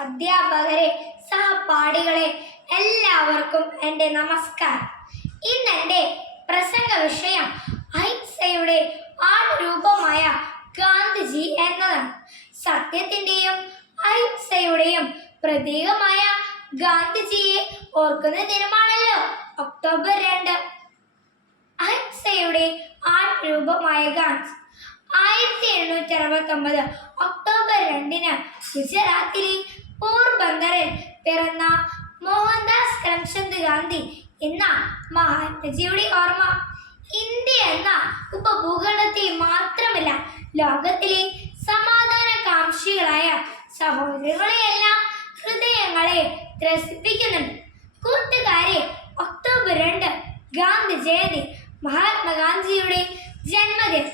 അധ്യാപകരെ സഹപാഠികളെ എല്ലാവർക്കും എന്റെ നമസ്കാരം. ഇന്ന് എന്റെ പ്രസംഗ വിഷയം അഹിംസയുടെ ആൾരൂപമായ ഗാന്ധിജി എന്നതാണ്. സത്യത്തിന്റെയും അഹിംസയുടെയും പ്രതീകമായ ഗാന്ധിജിയെ ഓർക്കുന്ന ദിനമാണല്ലോ ഒക്ടോബർ രണ്ട്. അഹിംസയുടെ ആൺരൂപമായ ഗാന്ധി ആയിരത്തി എണ്ണൂറ്റി അറുപത്തി ഒമ്പത് രണ്ടിന് ഗുജറാത്തിലെ പോർബന്ദറിൽ പിറന്ന മോഹൻദാസ് കരംചന്ദ് ഗാന്ധി എന്ന മഹാത്മജിയുടെ ഓർമ്മ. ഇന്ത്യ എന്ന ഉപഭൂഖണ്ഡത്തെ മാത്രമല്ല ലോകത്തിലെ സമാധാന കാംക്ഷികളായ സഹോദരങ്ങളെയെല്ലാം ഹൃദയങ്ങളെ ത്രസിപ്പിക്കുന്നുണ്ട്. കൂട്ടുകാരെ ഒക്ടോബർ രണ്ട് ഗാന്ധി ജയന്തി മഹാത്മാഗാന്ധിയുടെ ജന്മദിനം.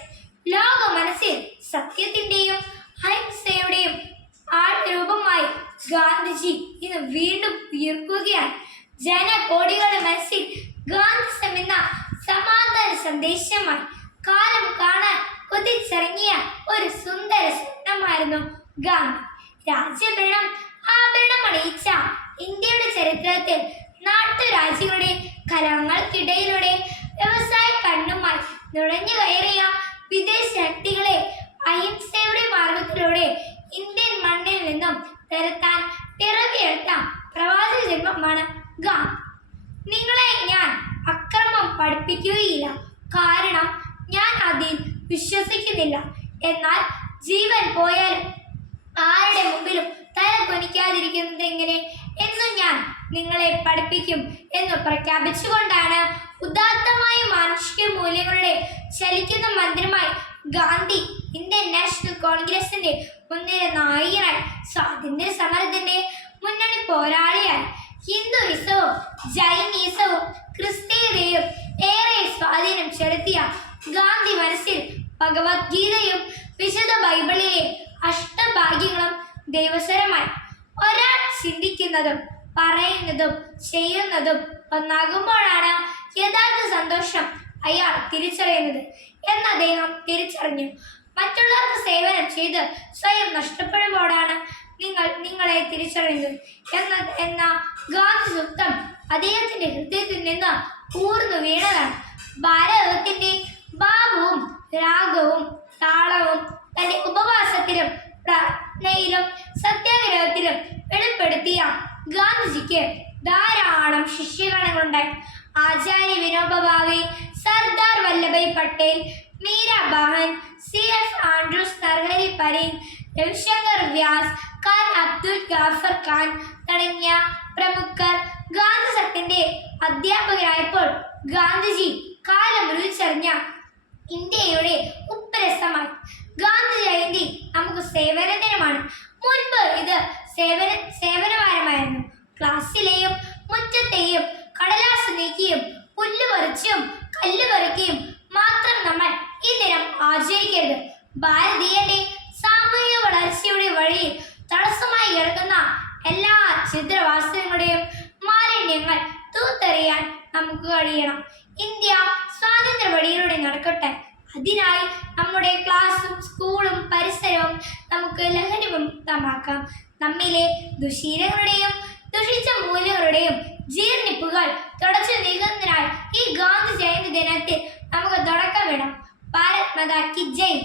ലോക മനസ്സിൽ സത്യത്തിന്റെയും അഹിംസയുടെയും ആൾരൂപമായി ഗാന്ധിജി ഇന്ന് വീണ്ടും ഉയർക്കുകയാണ്. ജനകോടികളുടെ മനസ്സിൽ ഗാന്ധിസം എന്ന സമാന്തര സന്ദേശമായി കാലം കാണാൻ കൊതിച്ചിറങ്ങിയ ഒരു സുന്ദര സ്വപ്നമായിരുന്നു ഗാന്ധി. രാജ്യഭരണം ആഭരണം അണിയിച്ച ഇന്ത്യയുടെ ചരിത്രത്തിൽ നാട്ടുരാജ്യങ്ങളുടെ കലങ്ങൾക്കിടയിലൂടെ വ്യവസായ കണ്ണുമായി നുഴഞ്ഞു കയറിയ വിദേശ ശക്തികളെ അഹിംസയുടെ മാർഗത്തിലൂടെ ഇന്ത്യൻ മണ്ണിൽ നിന്നും തിരത്താൻ പിറവിയെടുത്ത പ്രവാചക ജന്മമാണ് ഗാന്ധി നിങ്ങളെ ഞാൻ അക്രമം പഠിപ്പിക്കുകയില്ല. കാരണം ഞാൻ അതിൽ വിശ്വസിക്കുന്നില്ല. എന്നാൽ ജീവൻ പോയാലും ആരുടെ മുമ്പിലും തല കൊനിക്കാതിരിക്കുന്നത് എങ്ങനെ എന്നും ഞാൻ നിങ്ങളെ പഠിപ്പിക്കും എന്ന് പ്രഖ്യാപിച്ചുകൊണ്ടാണ് ഉദാത്തമായ മാനുഷിക മൂല്യങ്ങളുടെ ചലിക്കുന്ന മന്ത്രിമായി ഗാന്ധി ഇന്ത്യൻ നാഷണൽ കോൺഗ്രസിന്റെ മുൻനിര നായകനായി സ്വാതന്ത്ര്യ സമരത്തിന്റെ മുന്നണി പോരാളിയായി. ഹിന്ദുയിസവും ജൈനീസവും ഗാന്ധി മനസ്സിൽ ഭഗവത്ഗീതയും വിശുദ്ധ ബൈബിളിലെ അഷ്ടഭാഗ്യങ്ങളും ദൈവസ്വരമായി ഒരാൾ ചിന്തിക്കുന്നതും പറയുന്നതും ചെയ്യുന്നതും ഒന്നാകുമ്പോഴാണ് യഥാർത്ഥ സന്തോഷം അയാൾ തിരിച്ചറിയുന്നത് എന്ന് അദ്ദേഹം തിരിച്ചറിഞ്ഞു. മറ്റുള്ളവർക്ക് സേവനം ചെയ്ത് സ്വയം നഷ്ടപ്പെടുമ്പോഴാണ് നിങ്ങൾ നിങ്ങളെ തിരിച്ചറിയുന്നത് എന്ന എന്ന ഗാന്ധി സൂക്തം അദ്ദേഹത്തിന്റെ ഹൃദയത്തിൽ നിന്ന് ഊർന്നു വീണതാണ്. ഭാരതത്തിന്റെ ഭാവവും രാഗവും താളവും തന്റെ ഉപവാസത്തിലും പ്രാർത്ഥനയിലും സത്യാഗ്രഹത്തിലും വെളിപ്പെടുത്തിയ ഗാന്ധിജിക്ക് ധാരാളം ശിഷ്യഗണങ്ങളുണ്ടായി Acharya Vinoba Sardar Vallabhbhai Patel Mirabehn C F Andrews Narhari Parikh Ravishankar Vyas Khan Abdul Ghaffar Khan തുടങ്ങിയ പ്രമുഖർ ഗാന്ധി സത്യന്റെ അധ്യാപകരായപ്പോൾ ഗാന്ധിജി കാലം രുചിച്ചറിഞ്ഞ ഇന്ത്യയുടെ ഉപ്പരസമാണ് ഗാന്ധി ജയന്തി നമുക്ക് സേവന ദിനമാണ് മുൻപ് ഇത് സേവന സേവനവാരമായിരുന്നു. ക്ലാസ്സിലെയും മുറ്റത്തെയും കടലാസ് നീക്കിയും പുല്ല് പറിച്ചും കല്ല് പറിക്കുകയും മാത്രം നമ്മൾ ഈ ദിനം ആചരിക്കരുത്. ഭാരതീയന്റെ സാമൂഹിക വളർച്ചയുടെ വഴിയിൽ തടസ്സമായി കിടക്കുന്ന എല്ലാ ചിത്രവാസങ്ങളുടെയും മാലിന്യങ്ങൾ തൂത്തെറിയാൻ നമുക്ക് കഴിയണം. ഇന്ത്യ സ്വാതന്ത്ര്യ വഴിയിലൂടെ നടക്കട്ടെ. അതിനായി നമ്മുടെ ക്ലാസ്സും സ്കൂളും പരിസരവും നമുക്ക് ലഹരി വിമുക്തമാക്കാം നമ്മിലെ ദുശീലങ്ങളുടെയും ദുഷിച്ച മൂല്യങ്ങളുടെയും ജീർണിപ്പുകൾ തുടച്ചു നീക്കുന്നതിനായി ഈ ഗാന്ധി ജയന്തി ദിനത്തിൽ നമുക്ക് തുടക്കമിടാം ഭാരത് കി ജയ്.